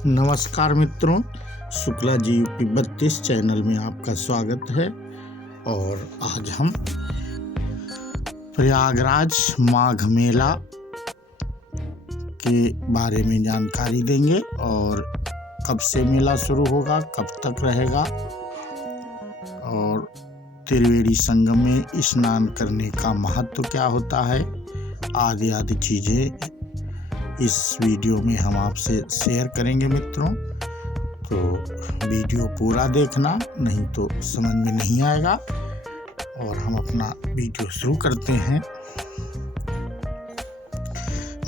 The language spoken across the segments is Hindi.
नमस्कार मित्रों, शुक्ला जी यूपी 32 चैनल में आपका स्वागत है। और आज हम प्रयागराज माघ मेला के बारे में जानकारी देंगे और कब से मेला शुरू होगा, कब तक रहेगा और त्रिवेणी संगम में स्नान करने का महत्व क्या होता है, आदि आदि चीज़ें इस वीडियो में हम आपसे शेयर करेंगे मित्रों। तो वीडियो पूरा देखना, नहीं तो समझ में नहीं आएगा। और हम अपना वीडियो शुरू करते हैं।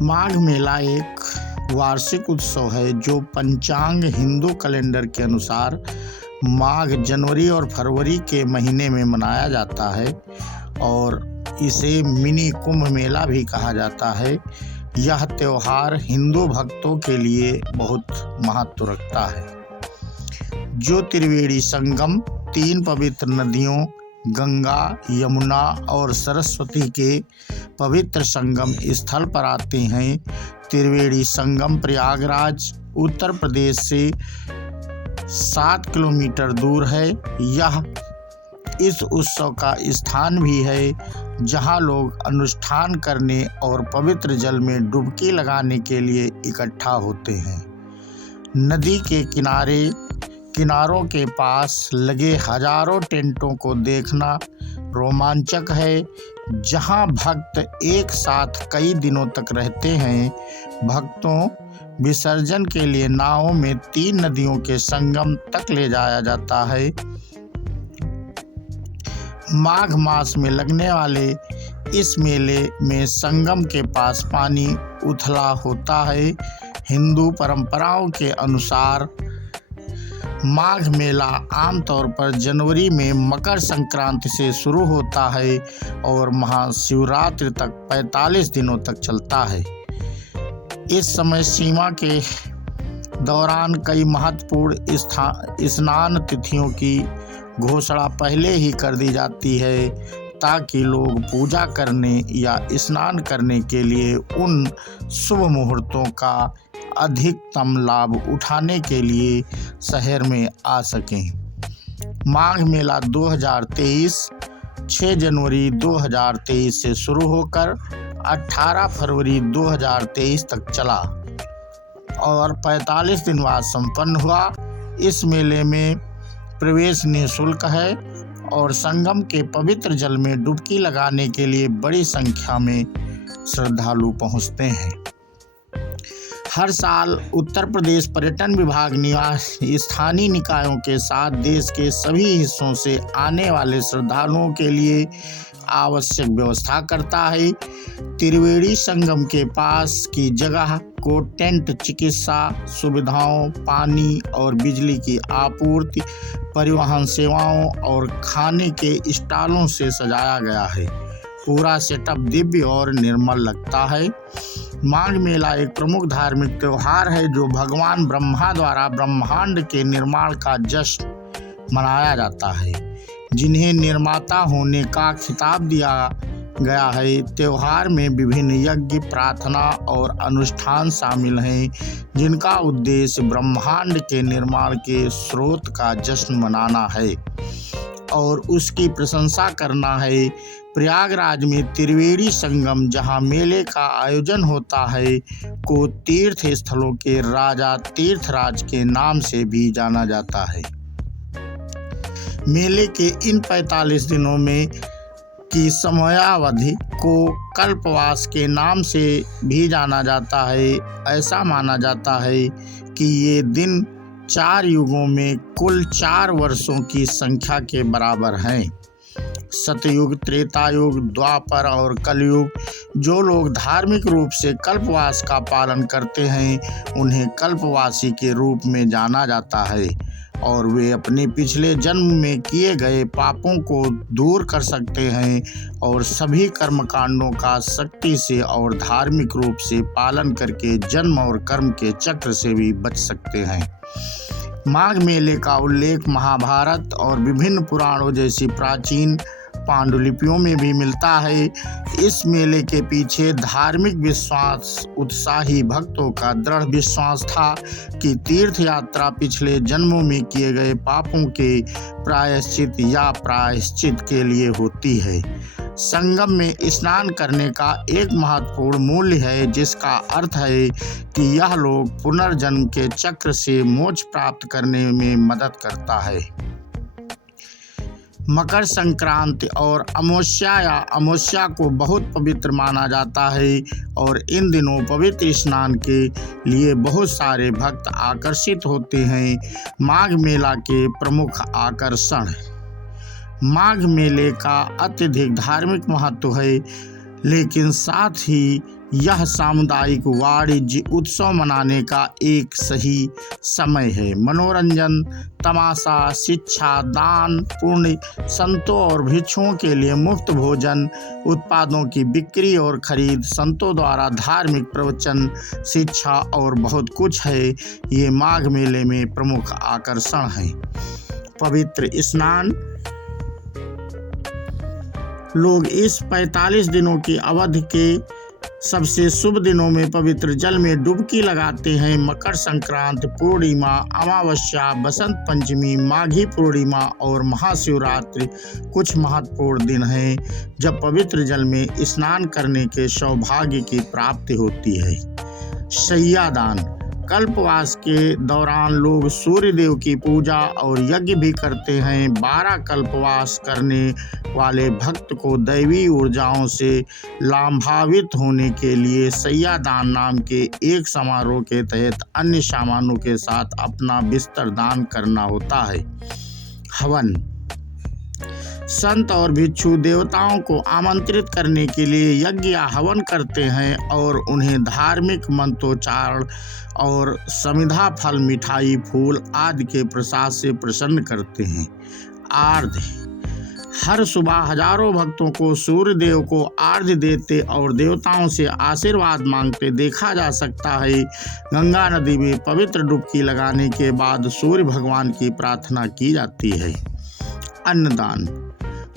माघ मेला एक वार्षिक उत्सव है जो पंचांग हिंदू कैलेंडर के अनुसार माघ, जनवरी और फरवरी के महीने में मनाया जाता है और इसे मिनी कुंभ मेला भी कहा जाता है। यह त्योहार हिंदू भक्तों के लिए बहुत महत्व रखता है। जो त्रिवेणी संगम 3 पवित्र नदियों गंगा, यमुना और सरस्वती के पवित्र संगम स्थल पर आते हैं। त्रिवेणी संगम प्रयागराज उत्तर प्रदेश से 7 किलोमीटर दूर है। यह इस उत्सव का स्थान भी है जहां लोग अनुष्ठान करने और पवित्र जल में डुबकी लगाने के लिए इकट्ठा होते हैं। नदी के किनारों के पास लगे हजारों टेंटों को देखना रोमांचक है, जहां भक्त एक साथ कई दिनों तक रहते हैं। भक्तों विसर्जन के लिए नावों में 3 नदियों के संगम तक ले जाया जाता है। माघ मास में लगने वाले इस मेले में संगम के पास पानी उथला होता है। हिंदू परंपराओं के अनुसार माघ मेला आमतौर पर जनवरी में मकर संक्रांति से शुरू होता है और महाशिवरात्रि तक 45 दिनों तक चलता है। इस समय सीमा के दौरान कई महत्वपूर्ण स्नान तिथियों की घोषणा पहले ही कर दी जाती है ताकि लोग पूजा करने या स्नान करने के लिए उन शुभ मुहूर्तों का अधिकतम लाभ उठाने के लिए शहर में आ सकें। माघ मेला 2023 6 जनवरी 2023 से शुरू होकर 18 फरवरी 2023 तक चला और 45 दिन बाद संपन्न हुआ। इस मेले में प्रवेश निःशुल्क है और संगम के पवित्र जल में डुबकी लगाने के लिए बड़ी संख्या में श्रद्धालु पहुंचते हैं। हर साल उत्तर प्रदेश पर्यटन विभाग स्थानीय निकायों के साथ देश के सभी हिस्सों से आने वाले श्रद्धालुओं के लिए आवश्यक व्यवस्था करता है। त्रिवेणी संगम के पास की जगह को टेंट, चिकित्सा सुविधाओं, पानी और बिजली की आपूर्ति, परिवहन सेवाओं और खाने के स्टॉलों से सजाया गया है। पूरा सेटअप दिव्य और निर्मल लगता है। माघ मेला एक प्रमुख धार्मिक त्योहार है जो भगवान ब्रह्मा द्वारा ब्रह्मांड के निर्माण का जश्न मनाया जाता है, जिन्हें निर्माता होने का खिताब दिया गया है। त्योहार में विभिन्न यज्ञ, प्रार्थना और अनुष्ठान शामिल हैं, जिनका उद्देश्य ब्रह्मांड के निर्माण के स्रोत का जश्न मनाना है और उसकी प्रशंसा करना है। प्रयागराज में त्रिवेणी संगम, जहां मेले का आयोजन होता है, को तीर्थ स्थलों के राजा तीर्थराज के नाम से भी जाना जाता है। मेले के इन 45 दिनों में की समयावधि को कल्पवास के नाम से भी जाना जाता है। ऐसा माना जाता है कि ये दिन 4 युगों में कुल 4 वर्षों की संख्या के बराबर हैं। सतयुग, त्रेतायुग, द्वापर और कलयुग। जो लोग धार्मिक रूप से कल्पवास का पालन करते हैं उन्हें कल्पवासी के रूप में जाना जाता है और वे अपने पिछले जन्म में किए गए पापों को दूर कर सकते हैं और सभी कर्मकांडों का सख्ती से और धार्मिक रूप से पालन करके जन्म और कर्म के चक्र से भी बच सकते हैं। माघ मेले का उल्लेख महाभारत और विभिन्न पुराणों जैसी प्राचीन पांडुलिपियों में भी मिलता है। इस मेले के पीछे धार्मिक विश्वास, उत्साही भक्तों का दृढ़ विश्वास था कि तीर्थ यात्रा पिछले जन्मों में किए गए पापों के प्रायश्चित के लिए होती है। संगम में स्नान करने का एक महत्वपूर्ण मूल्य है, जिसका अर्थ है कि यह लोग पुनर्जन्म के चक्र से मोक्ष प्राप्त करने में मदद करता है। मकर संक्रांति और अमावस्या को बहुत पवित्र माना जाता है और इन दिनों पवित्र स्नान के लिए बहुत सारे भक्त आकर्षित होते हैं। माघ मेला के प्रमुख आकर्षण। माघ मेले का अत्यधिक धार्मिक महत्व है, लेकिन साथ ही यह सामुदायिक वाणिज्य उत्सव मनाने का एक सही समय है। मनोरंजन, तमाशा, शिक्षा, दान, पुण्य, संतों और भिक्षुओं के लिए मुफ्त भोजन, उत्पादों की बिक्री और खरीद, संतों द्वारा धार्मिक प्रवचन, शिक्षा और बहुत कुछ है। ये माघ मेले में प्रमुख आकर्षण है। पवित्र स्नान। लोग इस 45 दिनों की अवधि के सबसे शुभ दिनों में पवित्र जल में डुबकी लगाते हैं। मकर संक्रांति, पूर्णिमा, अमावस्या, बसंत पंचमी, माघी पूर्णिमा और महाशिवरात्रि कुछ महत्वपूर्ण दिन हैं जब पवित्र जल में स्नान करने के सौभाग्य की प्राप्ति होती है। शय्यादान। कल्पवास के दौरान लोग सूर्य देव की पूजा और यज्ञ भी करते हैं। 12 कल्पवास करने वाले भक्त को दैवी ऊर्जाओं से लाभान्वित होने के लिए शय्यादान नाम के एक समारोह के तहत अन्य सामानों के साथ अपना बिस्तर दान करना होता है। हवन। संत और भिक्षु देवताओं को आमंत्रित करने के लिए यज्ञ या हवन करते हैं और उन्हें धार्मिक मंत्रोच्चारण और समिधा, फल, मिठाई, फूल आदि के प्रसाद से प्रसन्न करते हैं। आर्घ्य। हर सुबह हजारों भक्तों को सूर्य देव को आर्घ्य देते और देवताओं से आशीर्वाद मांगते देखा जा सकता है। गंगा नदी में पवित्र डुबकी लगाने के बाद सूर्य भगवान की प्रार्थना की जाती है। अन्नदान।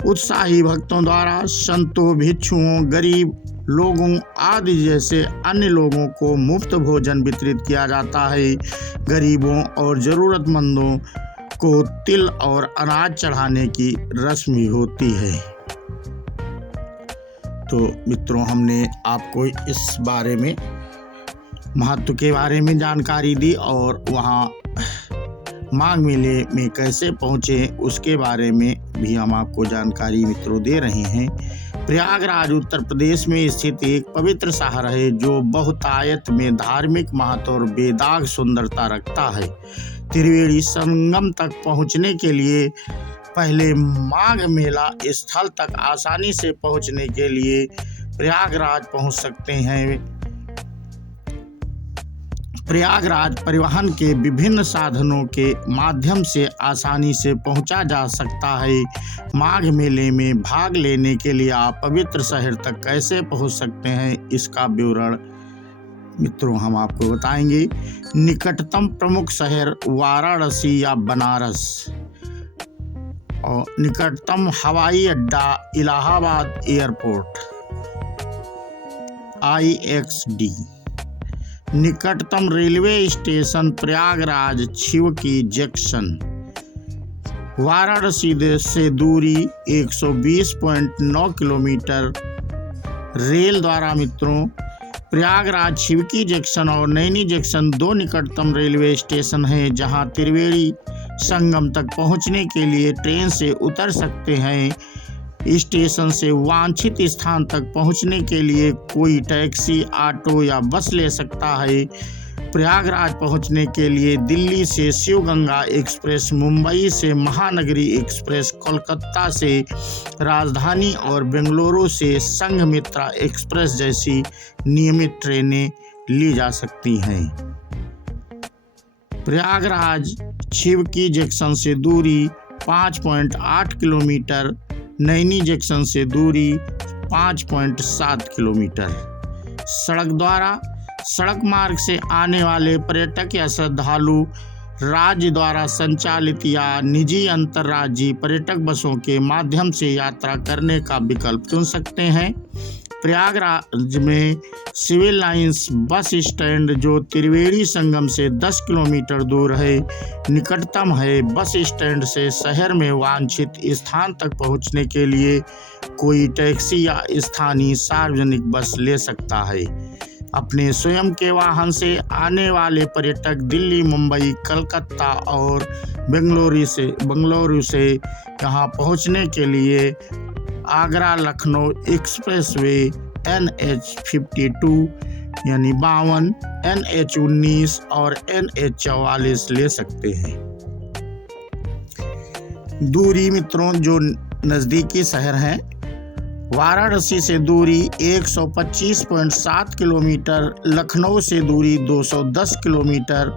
उत्साही भक्तों द्वारा संतों, भिक्षुओं, गरीब लोगों आदि जैसे अन्य लोगों को मुफ्त भोजन वितरित किया जाता है। गरीबों और जरूरतमंदों को तिल और अनाज चढ़ाने की रस्म भी होती है। तो मित्रों, हमने आपको इस बारे में महत्व के बारे में जानकारी दी और वहाँ माघ मेले में कैसे पहुँचे उसके बारे में भी हम आपको जानकारी मित्रों दे रहे हैं। प्रयागराज उत्तर प्रदेश में स्थित एक पवित्र शहर है जो बहुतायत में धार्मिक महत्व और बेदाग सुंदरता रखता है। त्रिवेणी संगम तक पहुंचने के लिए पहले माघ मेला स्थल तक आसानी से पहुंचने के लिए प्रयागराज पहुंच सकते हैं। प्रयागराज परिवहन के विभिन्न साधनों के माध्यम से आसानी से पहुंचा जा सकता है। माघ मेले में भाग लेने के लिए आप पवित्र शहर तक कैसे पहुंच सकते हैं, इसका विवरण मित्रों हम आपको बताएंगे। निकटतम प्रमुख शहर वाराणसी या बनारस और निकटतम हवाई अड्डा इलाहाबाद एयरपोर्ट IXD। निकटतम railway station Prayagraj Chheoki junction. Varanasi से दूरी 120.9 किलोमीटर। रेल द्वारा मित्रों प्रयागराज छिवकी जंक्शन और नैनी जंक्शन 2 निकटतम रेलवे स्टेशन हैं जहां त्रिवेणी संगम तक पहुंचने के लिए ट्रेन से उतर सकते हैं। स्टेशन से वांछित स्थान तक पहुंचने के लिए कोई टैक्सी, ऑटो या बस ले सकता है। प्रयागराज पहुंचने के लिए दिल्ली से शिव गंगा एक्सप्रेस, मुंबई से महानगरी एक्सप्रेस, कोलकाता से राजधानी और बेंगलुरु से संघमित्रा एक्सप्रेस जैसी नियमित ट्रेनें ली जा सकती हैं। प्रयागराज छिवकी जंक्शन से दूरी 5.8 किलोमीटर, नैनी जंक्शन से दूरी 5.7 किलोमीटर। सड़क मार्ग से आने वाले पर्यटक या श्रद्धालु राज्य द्वारा संचालित या निजी अंतर्राज्यीय पर्यटक बसों के माध्यम से यात्रा करने का विकल्प चुन सकते हैं। प्रयागराज में सिविल लाइंस बस स्टैंड, जो त्रिवेणी संगम से 10 किलोमीटर दूर है, निकटतम है। बस स्टैंड से शहर में वांछित स्थान तक पहुंचने के लिए कोई टैक्सी या स्थानीय सार्वजनिक बस ले सकता है। अपने स्वयं के वाहन से आने वाले पर्यटक दिल्ली, मुंबई, कलकत्ता और बेंगलुरु से यहाँ पहुँचने के लिए आगरा लखनऊ एक्सप्रेसवे NH52 यानी 52, NH19 और NH44 ले सकते हैं। दूरी मित्रों, जो नज़दीकी शहर हैं, वाराणसी से दूरी 125.7 किलोमीटर, लखनऊ से दूरी 210 किलोमीटर,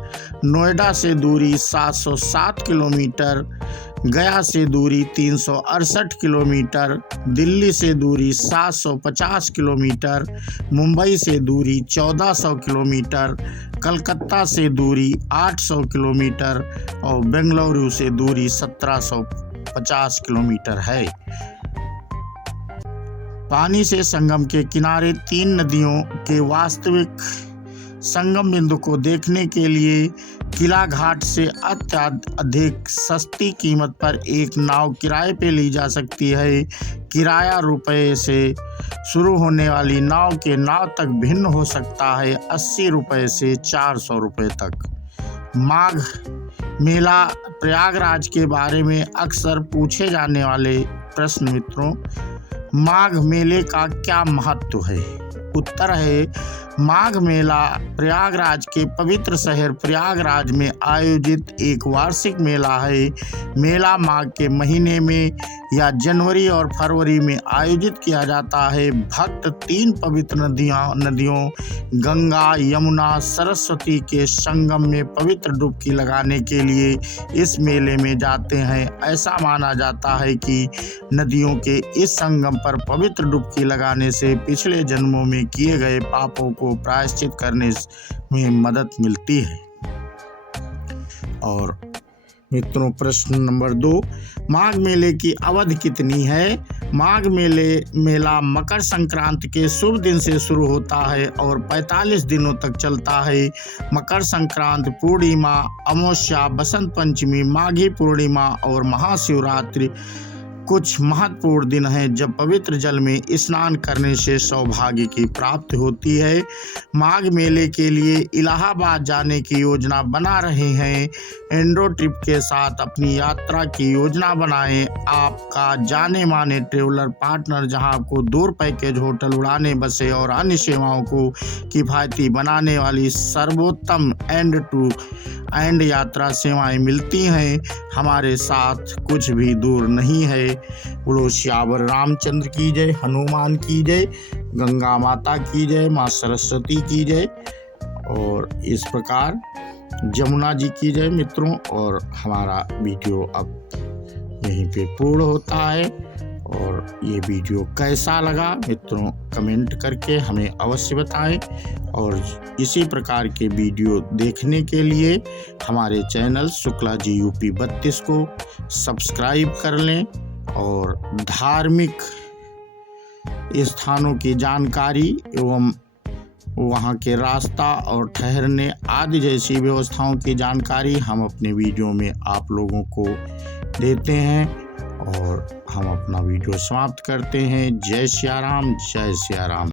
नोएडा से दूरी 707 किलोमीटर, गया से दूरी 368 किलोमीटर, दिल्ली से दूरी 750 किलोमीटर, मुंबई से दूरी 1400 किलोमीटर, कलकत्ता से दूरी 800 किलोमीटर और बेंगलुरु से दूरी 1750 किलोमीटर है। पानी से संगम के किनारे 3 नदियों के वास्तविक संगम बिंदु को देखने के लिए किला घाट से अत्यधिक सस्ती कीमत पर एक नाव किराए पे ली जा सकती है। किराया रुपये से शुरू होने वाली नाव के नाव तक भिन्न हो सकता है, 80 रुपये से 400 रुपये तक। माघ मेला प्रयागराज के बारे में अक्सर पूछे जाने वाले प्रश्न मित्रों, माघ मेले का क्या महत्व है? उत्तर है, माघ मेला प्रयागराज के पवित्र शहर प्रयागराज में आयोजित एक वार्षिक मेला है। मेला माघ के महीने में या जनवरी और फरवरी में आयोजित किया जाता है। भक्त 3 पवित्र नदियों गंगा, यमुना, सरस्वती के संगम में पवित्र डुबकी लगाने के लिए इस मेले में जाते हैं। ऐसा माना जाता है कि नदियों के इस संगम पर पवित्र डुबकी लगाने से पिछले जन्मों में किए गए पापों को प्रायश्चित करने में मदद मिलती है। और मित्रों, प्रश्न नंबर 2, माघ मेले की अवधि कितनी है? माघ मेला मकर संक्रांति के शुभ दिन से शुरू होता है और 45 दिनों तक चलता है। मकर संक्रांति, पूर्णिमा, अमावस्या, बसंत पंचमी, माघी पूर्णिमा और महाशिवरात्रि कुछ महत्वपूर्ण दिन हैं जब पवित्र जल में स्नान करने से सौभाग्य की प्राप्ति होती है। माघ मेले के लिए इलाहाबाद जाने की योजना बना रहे हैं? एंड्रो ट्रिप के साथ अपनी यात्रा की योजना बनाएं। आपका जाने माने ट्रेवलर पार्टनर जहां आपको दूर पैकेज, होटल, उड़ानें, बसें और अन्य सेवाओं को किफ़ायती बनाने वाली सर्वोत्तम एंड टू एंड यात्रा सेवाएं मिलती हैं। हमारे साथ कुछ भी दूर नहीं है। बोलो श्यावर रामचंद्र की जय, हनुमान की जय, गंगा माता की जय, माँ सरस्वती की जय और इस प्रकार जमुना जी की जय मित्रों। और हमारा वीडियो अब यहीं पे पूर्ण होता है। और ये वीडियो कैसा लगा मित्रों, कमेंट करके हमें अवश्य बताएं। और इसी प्रकार के वीडियो देखने के लिए हमारे चैनल शुक्ला जी UP 32 को सब्सक्राइब कर लें और धार्मिक स्थानों की जानकारी एवं वहाँ के रास्ता और ठहरने आदि जैसी व्यवस्थाओं की जानकारी हम अपने वीडियो में आप लोगों को देते हैं। और हम अपना वीडियो समाप्त करते हैं। जय सिया राम, जय सिया राम।